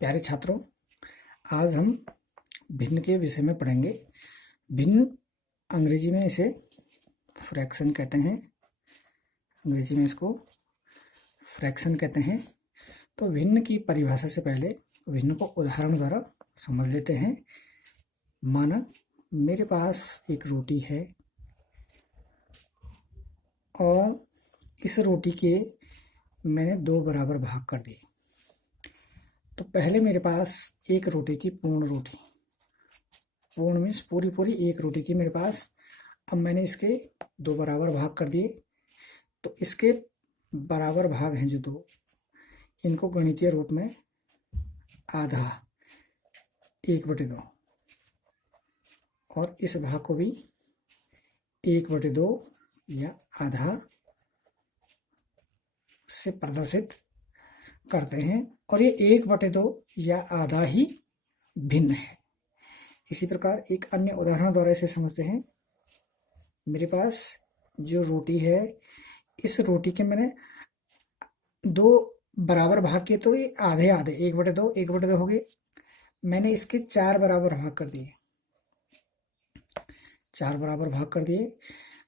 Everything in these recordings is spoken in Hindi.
प्यारे छात्रों, आज हम भिन्न के विषय में पढ़ेंगे। भिन्न अंग्रेजी में इसे फ्रैक्शन कहते हैं। अंग्रेजी में इसको फ्रैक्शन कहते हैं। तो भिन्न की परिभाषा से पहले भिन्न को उदाहरण द्वारा समझ लेते हैं। माना मेरे पास एक रोटी है और इस रोटी के मैंने दो बराबर भाग कर दिए। तो पहले मेरे पास एक रोटी थी, पूर्ण रोटी। पूर्ण मीन्स पूरी एक रोटी थी मेरे पास। अब मैंने इसके दो बराबर भाग कर दिए। तो इसके बराबर भाग हैं जो दो, इनको गणितीय रूप में आधा 1/2 और इस भाग को भी 1/2 या आधा से प्रदर्शित करते हैं। और ये 1/2 या आधा ही भिन्न है। इसी प्रकार एक अन्य उदाहरण द्वारा इसे समझते हैं। मेरे पास जो रोटी है, इस रोटी के मैंने दो बराबर भाग किए, तो ये आधे 1/2 हो गए। मैंने इसके 4 बराबर भाग कर दिए। 4 बराबर भाग कर दिए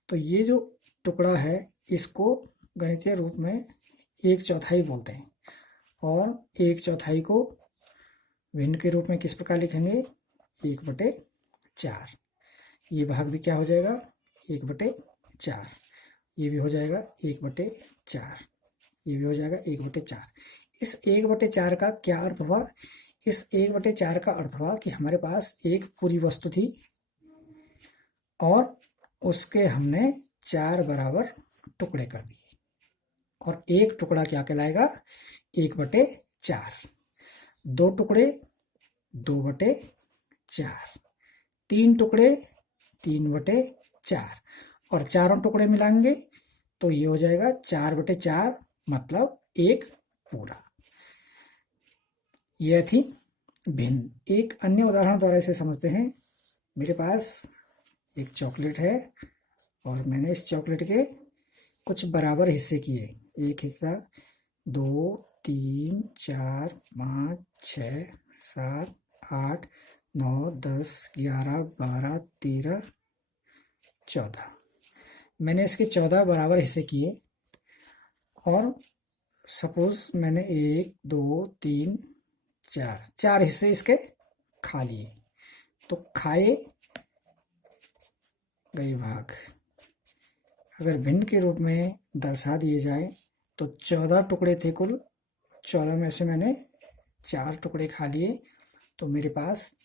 तो ये जो टुकड़ा है इसको गणितीय रूप में 1/4 बोलते हैं। और 1/4 को भिन्न के रूप में किस प्रकार लिखेंगे? 1/4। ये भाग भी क्या हो जाएगा? 1/4। ये भी हो जाएगा 1/4। ये भी हो जाएगा 1/4। इस 1/4 का क्या अर्थ हुआ? इस 1/4 का अर्थ हुआ कि हमारे पास एक पूरी वस्तु थी और उसके हमने 4 बराबर टुकड़े कर दिए। और एक टुकड़ा क्या कहलाएगा? 1/4। दो टुकड़े 2/4। 3 टुकड़े 3/4 और चारों टुकड़े मिलाएंगे तो ये हो जाएगा 4/4, मतलब एक पूरा। यह थी भिन्न। एक अन्य उदाहरण द्वारा इसे समझते हैं। मेरे पास एक चॉकलेट है और मैंने इस चॉकलेट के कुछ बराबर हिस्से किए। एक हिस्सा 2 3 4 5 6 7 8 9 10 11 12 13 14। मैंने इसके 14 बराबर हिस्से किए और सपोज मैंने 1 2 3 4 हिस्से इसके खा लिए। तो खाए गए भाग अगर भिन्न के रूप में दर्शा दिए जाए तो 14 टुकड़े थे कुल। 14 में से मैंने 4 टुकड़े खा लिए। तो मेरे पास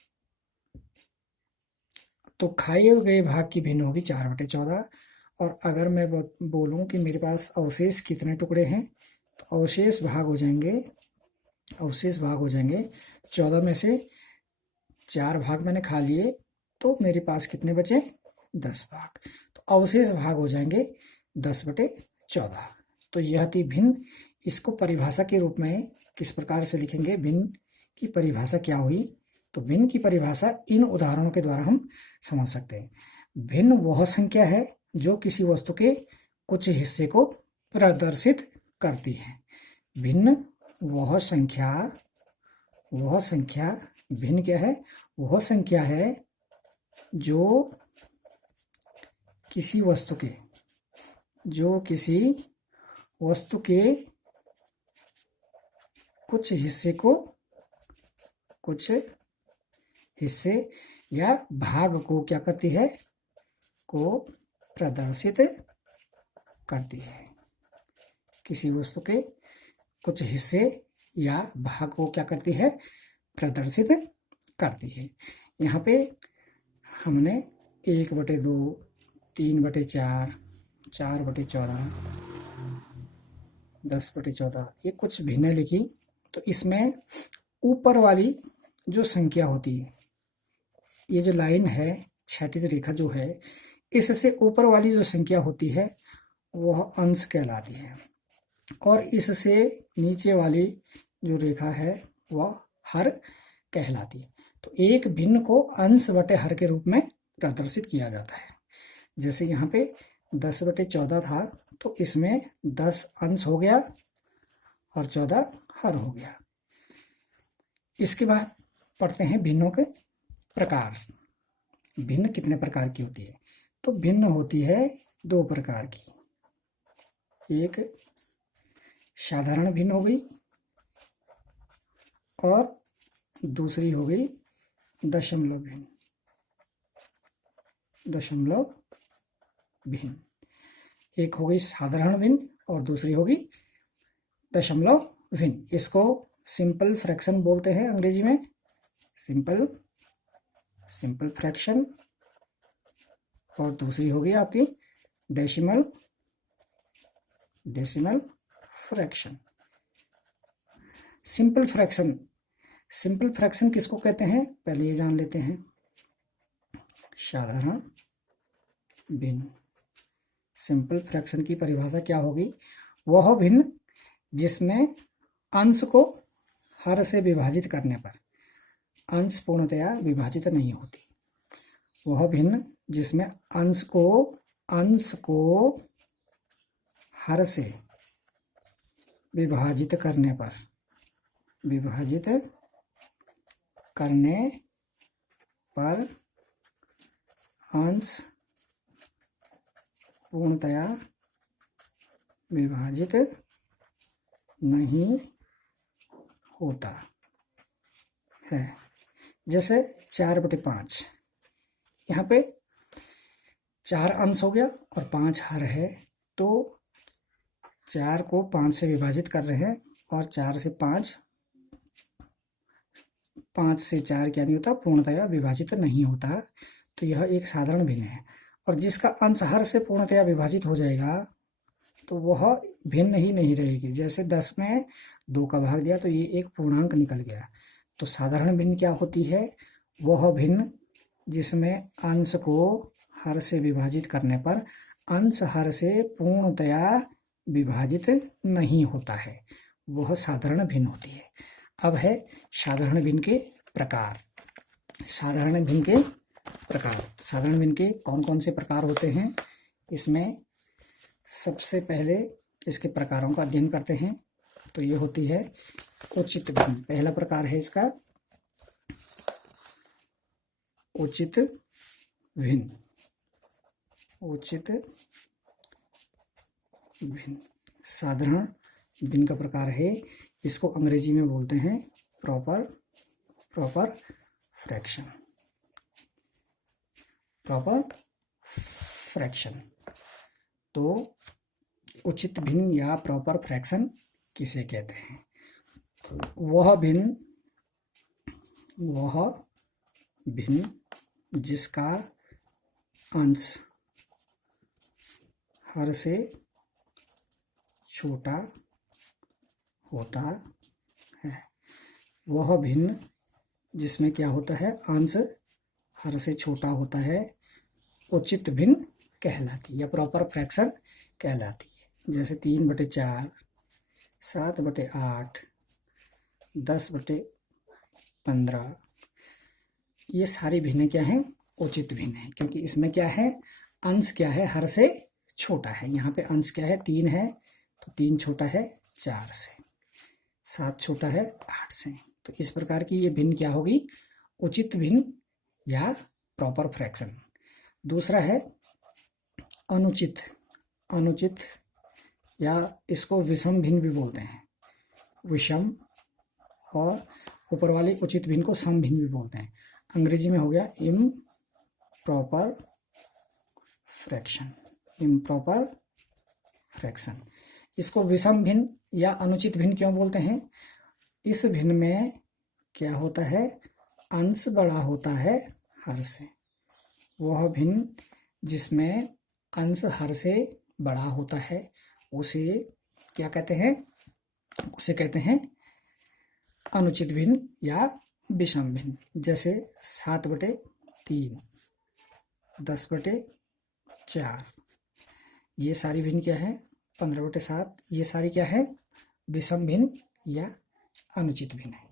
तो खाए गए भाग की भिन्न होगी 4/14। और अगर मैं बोलूं कि मेरे पास अवशेष कितने टुकड़े हैं, तो अवशेष भाग हो जाएंगे 14 में से 4 भाग मैंने खा लिए, तो मेरे पास कितने बचे? 10 भाग। तो अवशेष भाग हो जाएंगे 10/14। तो यह थी भिन्न। इसको परिभाषा के रूप में किस प्रकार से लिखेंगे? भिन्न की परिभाषा क्या हुई? तो भिन्न की परिभाषा इन उदाहरणों के द्वारा हम समझ सकते हैं। भिन्न वह संख्या है जो किसी वस्तु के कुछ हिस्से को प्रदर्शित करती है। भिन्न वह संख्या भिन्न क्या है? वह संख्या है जो किसी वस्तु के कुछ हिस्से या भाग को क्या करती है? को प्रदर्शित करती है। किसी वस्तु के कुछ हिस्से या भाग को क्या करती है? प्रदर्शित करती है। यहाँ पे हमने 1/2 3/4 4/14 10/14 ये कुछ भिन्न लिखी। तो इसमें ऊपर वाली जो संख्या होती है, ये जो लाइन है, क्षैतिज रेखा जो है, इससे ऊपर वाली जो संख्या होती है वह अंश कहलाती है। और इससे नीचे वाली जो रेखा है वह हर कहलाती है। तो एक भिन्न को अंश बटे हर के रूप में प्रदर्शित किया जाता है। जैसे यहाँ पे 10/14 था, तो इसमें 10 अंश हो गया और 14 हर हो गया। इसके बाद पढ़ते हैं भिन्नों के प्रकार। भिन्न कितने प्रकार की होती है? तो भिन्न होती है 2 प्रकार की। एक साधारण भिन्न हो गई और दूसरी हो गई दशमलव भिन्न। दशमलव भिन्न, एक हो गई साधारण भिन्न और दूसरी होगी दशमलव भिन्न। इसको सिंपल फ्रैक्शन बोलते हैं अंग्रेजी में, सिंपल फ्रैक्शन, और दूसरी होगी आपकी डेसिमल फ्रैक्शन। सिंपल फ्रैक्शन किसको कहते हैं पहले ये जान लेते हैं। साधारण भिन्न, सिंपल फ्रैक्शन की परिभाषा क्या होगी? वह भिन्न जिसमें अंश को हर से विभाजित करने पर अंश पूर्णतया विभाजित नहीं होती। वह भिन्न जिसमें अंश को हर से विभाजित करने पर अंश पूर्णतया विभाजित नहीं होता है। जैसे 4/5, यहाँ पे 4 अंश हो गया और 5 हर है, तो 4 को 5 से विभाजित कर रहे हैं और 4 से 5 4 क्या नहीं होता, पूर्णतया विभाजित नहीं होता। तो यह एक साधारण भिन्न है। और जिसका अंश हर से पूर्णतया विभाजित हो जाएगा तो वह भिन्न ही नहीं रहेगी। जैसे 10 में 2 का भाग दिया तो ये एक पूर्णांक निकल गया। तो साधारण भिन्न क्या होती है? वह भिन्न जिसमें अंश को हर से विभाजित करने पर अंश हर से पूर्णतया विभाजित नहीं होता है, वह साधारण भिन्न होती है। अब है साधारण भिन्न के प्रकार। साधारण भिन्न के कौन कौन से प्रकार होते हैं? इसमें सबसे पहले इसके प्रकारों का अध्ययन करते हैं। तो ये होती है उचित भिन्न। पहला प्रकार है इसका उचित भिन्न। साधारण भिन्न का प्रकार है, इसको अंग्रेजी में बोलते हैं प्रॉपर फ्रैक्शन। तो उचित भिन्न या प्रॉपर फ्रैक्शन किसे कहते हैं? वह भिन्न जिसका अंश हर से छोटा होता है। वह भिन्न जिसमें क्या होता है, अंश हर से छोटा होता है, उचित भिन्न कहलाती है या प्रॉपर फ्रैक्शन कहलाती है। जैसे 3/4, 7/8, 10/15, ये सारी भिन्न क्या हैं? उचित भिन्न है, क्योंकि इसमें क्या है, अंश क्या है, हर से छोटा है। यहाँ पे अंश क्या है, 3 है, तो 3 छोटा है 4 से, 7 छोटा है 8 से। तो इस प्रकार की ये भिन्न क्या होगी? उचित भिन्न या प्रॉपर फ्रैक्शन। दूसरा है अनुचित या इसको विषम भिन्न भी बोलते हैं। विषम, और ऊपर वाली उचित भिन्न को सम भिन्न भी बोलते हैं। अंग्रेजी में हो गया इम्प्रॉपर फ्रैक्शन। इसको विषम भिन्न या अनुचित भिन्न क्यों बोलते हैं? इस भिन्न में क्या होता है, अंश बड़ा होता है हर से। वह भिन्न जिसमें अंश हर से बड़ा होता है उसे क्या कहते हैं? उसे कहते हैं अनुचित भिन्न या विषम भिन्न। जैसे 7/3, 10/4, ये सारी भिन्न क्या है? 15/7, ये सारी क्या है? विषम भिन्न या अनुचित भिन्न है।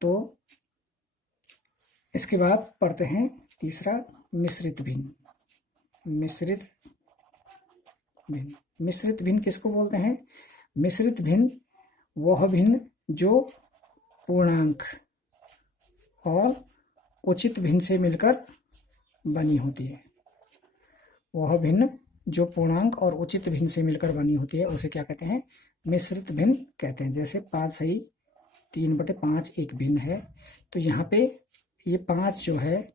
तो इसके बाद पढ़ते हैं तीसरा मिश्रित भिन्न। मिश्रित भिन्न किसको बोलते हैं? मिश्रित भिन्न वह भिन्न जो पूर्णांक और उचित भिन्न से मिलकर बनी होती है। वह भिन्न जो पूर्णांक और उचित भिन्न से मिलकर बनी होती है उसे क्या कहते हैं? मिश्रित भिन्न कहते हैं। जैसे 5 सही 3/5 एक भिन्न है, तो यहाँ पे ये 5 जो है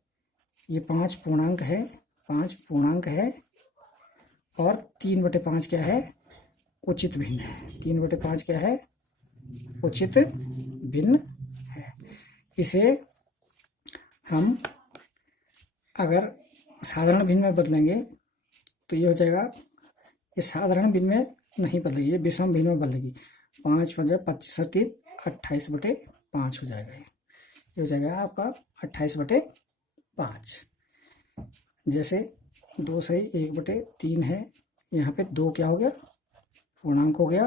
ये 5 पूर्णांक है, 5 पूर्णांक है और 3/5 क्या है? उचित भिन्न है। 3/5 क्या है? उचित भिन्न है। इसे हम अगर साधारण भिन्न में बदलेंगे तो ये हो जाएगा, ये साधारण भिन्न में नहीं बदलेगी, ये विषम भिन्न में बदलेगी। 5 × 25 = 3 28/5 हो जाएगा। ये हो जाएगा आपका 28/5। जैसे 2 सही 1/3 है, यहाँ पे 2 क्या हो गया? पूर्णांक हो गया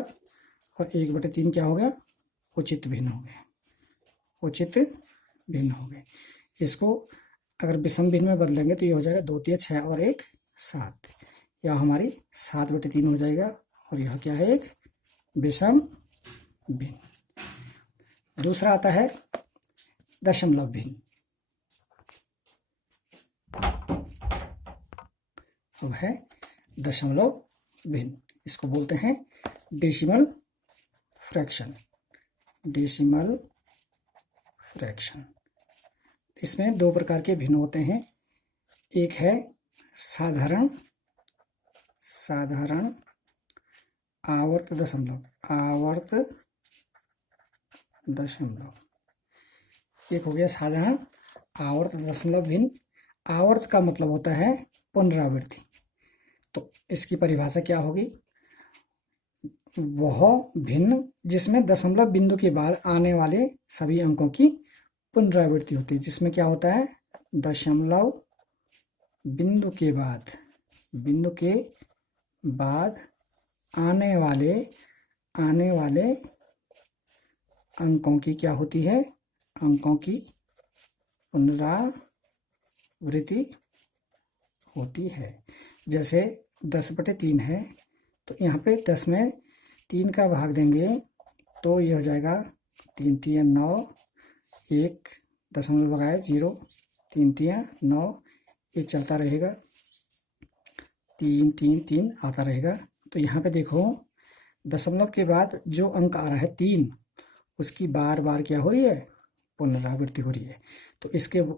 और 1/3 क्या हो गया? उचित भिन्न हो गया, उचित भिन्न हो गए। इसको अगर विषम भिन्न में बदलेंगे तो ये हो जाएगा 2 × 6 और 1 7। यह हमारी 7/3 हो जाएगा और यह क्या है? एक विषम भिन्न। दूसरा आता है दशमलव भिन्न। अब है दशमलव भिन्न, इसको बोलते हैं डेसिमल फ्रैक्शन। डेसिमल फ्रैक्शन, इसमें 2 प्रकार के भिन्न होते हैं। एक है साधारण आवर्त दशमलव। एक हो गया साधारण आवर्त दशमलव भिन्न। आवर्त का मतलब होता है पुनरावृत्ति। तो इसकी परिभाषा क्या होगी? वह भिन्न जिसमें दशमलव बिंदु के बाद आने वाले सभी अंकों की पुनरावृत्ति होती है। जिसमें क्या होता है? दशमलव बिंदु के बाद आने वाले अंकों की क्या होती है? अंकों की पुनरावृत्ति होती है। जैसे 10/3 है, तो यहाँ पे 10 में 3 का भाग देंगे तो ये हो जाएगा 3 × 3 = 9, 1 दशमलव लगाए 0, 3 × 3 = 9, ये चलता रहेगा, 3 3 3 आता रहेगा। तो यहाँ पे देखो दशमलव के बाद जो अंक आ रहा है 3, उसकी बार बार क्या हो रही है? पुनरावृत्ति हो रही है। तो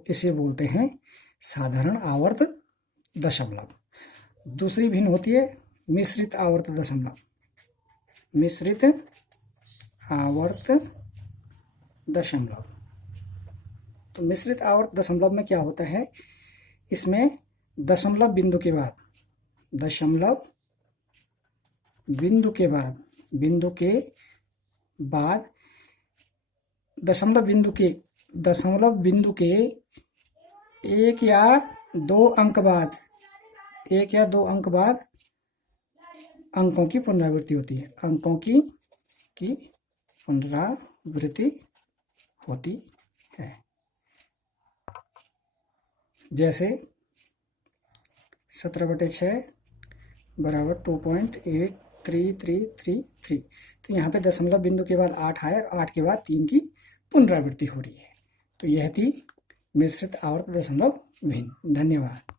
इसे बोलते हैं साधारण आवर्त दशमलव। दूसरी भिन्न होती है मिश्रित आवर्त दशमलव। मिश्रित आवर्त दशमलव, तो मिश्रित आवर्त दशमलव में क्या होता है? इसमें दशमलव बिंदु के बाद दशमलव बिंदु के बाद दशमलव बिंदु के 1 या 2 अंक बाद अंकों की पुनरावृत्ति होती है। अंकों की पुनरावृत्ति होती है। जैसे 17/6 = 2.8333। तो यहाँ पे दशमलव बिंदु के बाद 8 आया और 8 के बाद 3 की पुनरावृत्ति हो रही है। तो यह थी मिश्रित आवर्त दशमलव भिन्न। धन्यवाद।